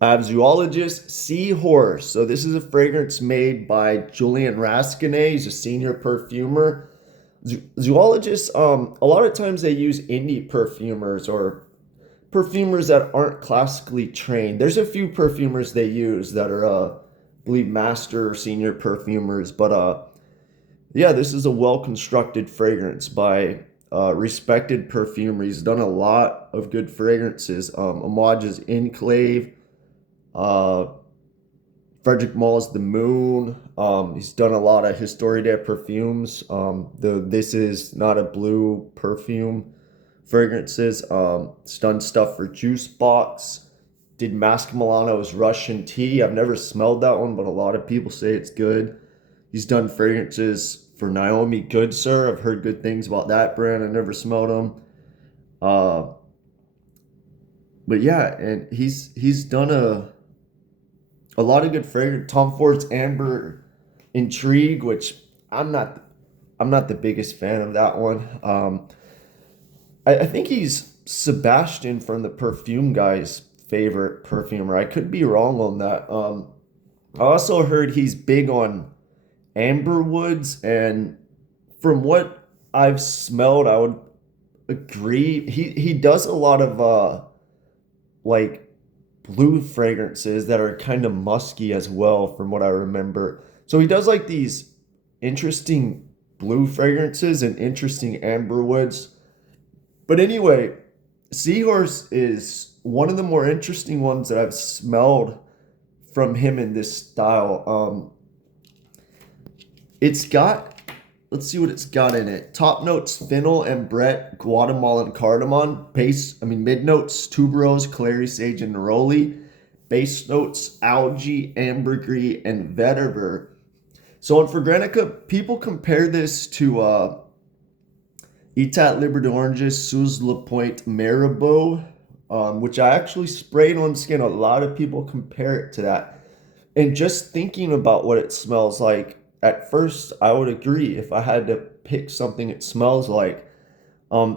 I have Zoologist Seahorse. So this is a fragrance made by Julian Raskinay. He's a senior perfumer. Zoologists, a lot of times they use indie perfumers or perfumers that aren't classically trained. There's a few perfumers they use that are, I believe, master or senior perfumers. But yeah, this is a well-constructed fragrance by respected perfumer. He's done a lot of good fragrances. Homages Enclave, uh, Frederick Mall's The Moon. He's done a lot of Historie des Perfumes. The This Is Not a Blue perfume fragrances. He's done stuff for Juice Box. Did Mask Milano's Russian Tea. I've never smelled that one, but a lot of people say it's good. He's done fragrances for Naomi Goodsir. I've heard good things about that brand. I never smelled them. Uh, but yeah, and he's done a lot of good fragrance. Tom Ford's Amber Intrigue, which I'm not the biggest fan of that one. I think he's Sebastian from the Perfume Guy's favorite perfumer. I could be wrong on that. I also heard he's big on amber woods, and from what I've smelled, I would agree. He does a lot of like blue fragrances that are kind of musky as well, from what I remember. So he does like these interesting blue fragrances and interesting amber woods. But anyway, Seahorse is one of the more interesting ones that I've smelled from him in this style. It's got, let's see what it's got in it. Top notes: fennel and Brett, Guatemalan cardamom. Mid notes: tuberose, clary sage, and neroli. Base notes: algae, ambergris, and vetiver. So on Fragrantica, people compare this to Etat Libre d'Oranges Sous Le Point Marabout, which I actually sprayed on skin. A lot of people compare it to that. And just thinking about what it smells like, at first, I would agree if I had to pick something it smells like.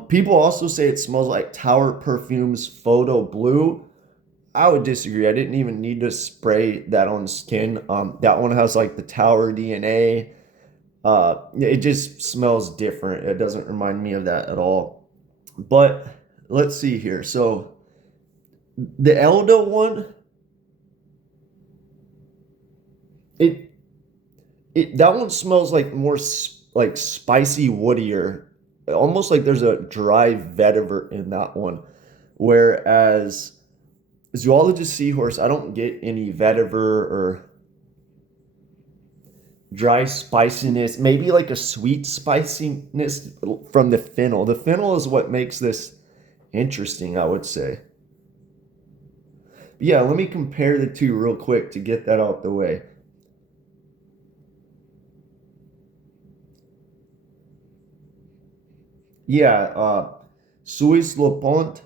People also say it smells like Tower Perfume's Photo Blue. I would disagree. I didn't even need to spray that on skin. That one has like the Tower DNA. It just smells different. It doesn't remind me of that at all. But let's see here. So the Elda one, it that one smells like more like spicy woodier, almost like there's a dry vetiver in that one. Whereas Zoologist Seahorse, I don't get any vetiver or dry spiciness, maybe like a sweet spiciness from the fennel. The fennel is what makes this interesting, I would say. But yeah, let me compare the two real quick to get that out the way. Yeah, Suis Le Pont,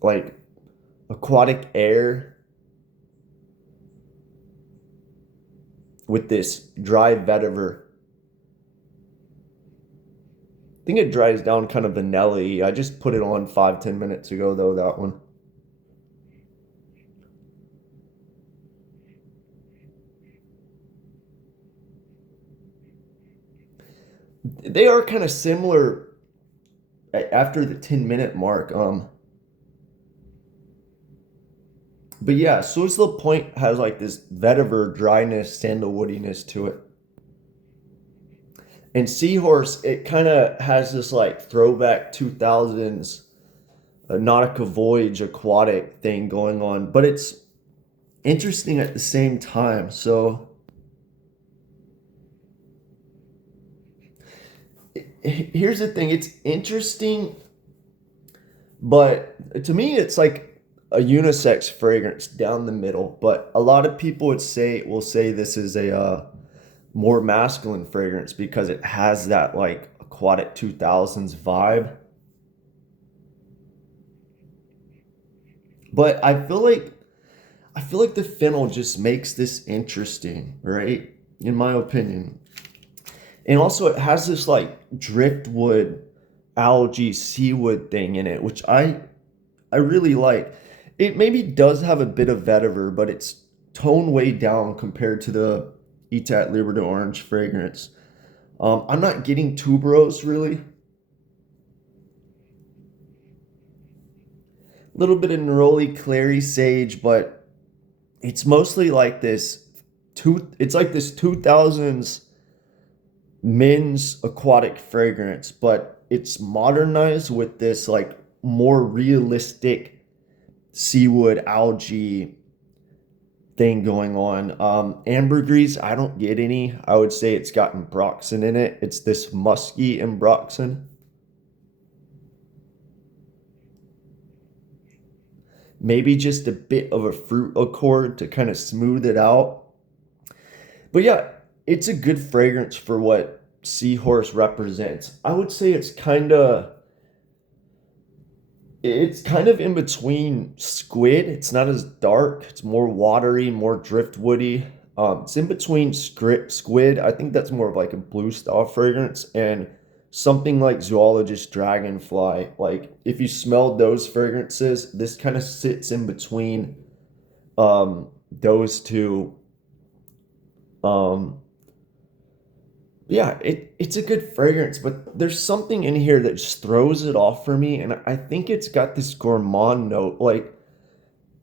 like aquatic air with this dry vetiver. I think it dries down kind of vanilla-y. I just put it on 5, 10 minutes ago though, that one. They are kind of similar after the 10-minute mark. But yeah, Suicide Point has like this vetiver dryness, sandalwoodiness to it. And Seahorse, it kind of has this like throwback 2000s Nautica Voyage aquatic thing going on, but it's interesting at the same time. So here's the thing, it's interesting, but to me, it's like a unisex fragrance down the middle. But a lot of people will say this is a more masculine fragrance because it has that like aquatic 2000s vibe. But I feel like the fennel just makes this interesting, right? In my opinion. And also it has this like driftwood algae seawood thing in it, which I really like. It maybe does have a bit of vetiver, but it's toned way down compared to the Etat Liberty Orange fragrance. I'm not getting tuberose really. A little bit of neroli, clary, sage, but it's mostly like this it's like this 2000s men's aquatic fragrance, but it's modernized with this like more realistic seawood algae thing going on. Ambergris, I don't get any. I would say it's got ambroxan in it. It's this musky ambroxan. Maybe just a bit of a fruit accord to kind of smooth it out. But yeah, it's a good fragrance for what Seahorse represents. I would say it's kind of in between squid. It's not as dark. It's more watery, more driftwoody. It's in between squid. I think that's more of like a blue style fragrance and something like Zoologist Dragonfly. Like if you smelled those fragrances, this kind of sits in between those two. Um, yeah, it's a good fragrance, but there's something in here that just throws it off for me, and I think it's got this gourmand note. Like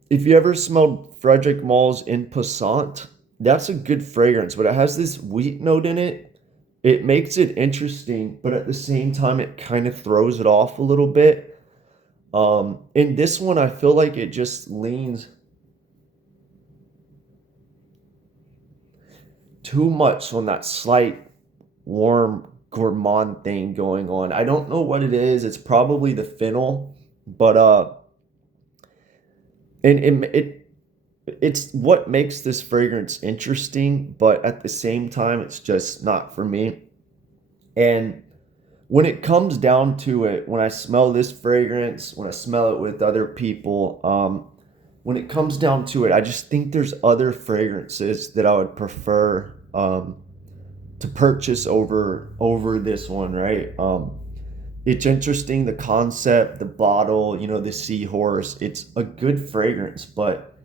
if you ever smelled Frederick Mall's In Passant, that's a good fragrance, but it has this wheat note in it. It makes it interesting, but at the same time, it kind of throws it off a little bit. In this one, I feel like it just leans too much on that slight warm gourmand thing going on. I don't know what it is. It's probably the fennel, but and it's what makes this fragrance interesting, but at the same time, it's just not for me. And when it comes down to it, when I smell this fragrance, when I smell it with other people, when it comes down to it, I just think there's other fragrances that I would prefer to purchase over this one, right? It's interesting, the concept, the bottle, the seahorse. It's a good fragrance, but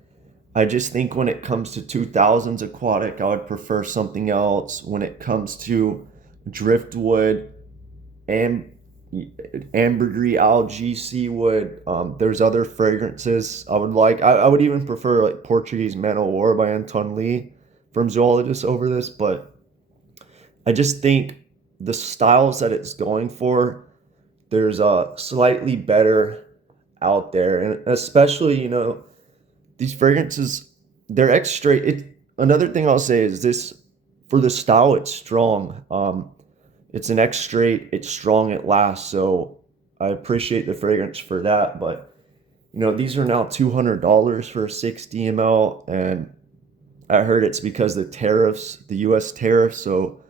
I just think when it comes to 2000s aquatic, I would prefer something else. When it comes to driftwood and ambergris, algae, seawood, there's other fragrances I would like. I would even prefer like Portuguese Man o' War by Anton Lee from Zoologist over this, but I just think the styles that it's going for, there's a slightly better out there, and especially these fragrances, they're extra. Another thing I'll say is this: for the style, it's strong. It's an X straight. It's strong. It lasts. So I appreciate the fragrance for that. But these are now $200 for a 60 ml, and I heard it's because the tariffs, the U.S. tariffs. So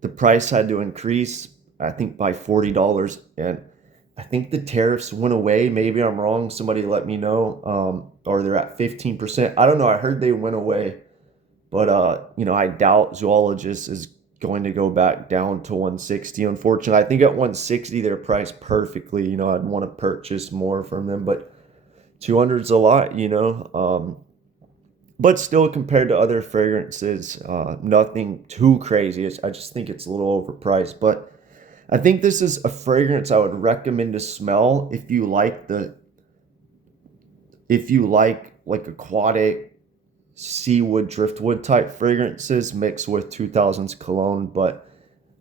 the price had to increase, I think, by $40, and I think the tariffs went away. Maybe I'm wrong. Somebody let me know. Or they're at 15%. I don't know. I heard they went away, but I doubt Zoologist is going to go back down to 160. Unfortunately, I think at 160 they're priced perfectly. I'd want to purchase more from them, but 200 is a lot. But still, compared to other fragrances, nothing too crazy. I just think it's a little overpriced, but I think this is a fragrance I would recommend to smell if you like aquatic seawood driftwood type fragrances mixed with 2000s cologne. But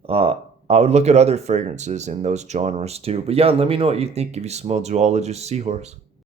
I would look at other fragrances in those genres too. But yeah, let me know what you think if you smell Zoologist Seahorse.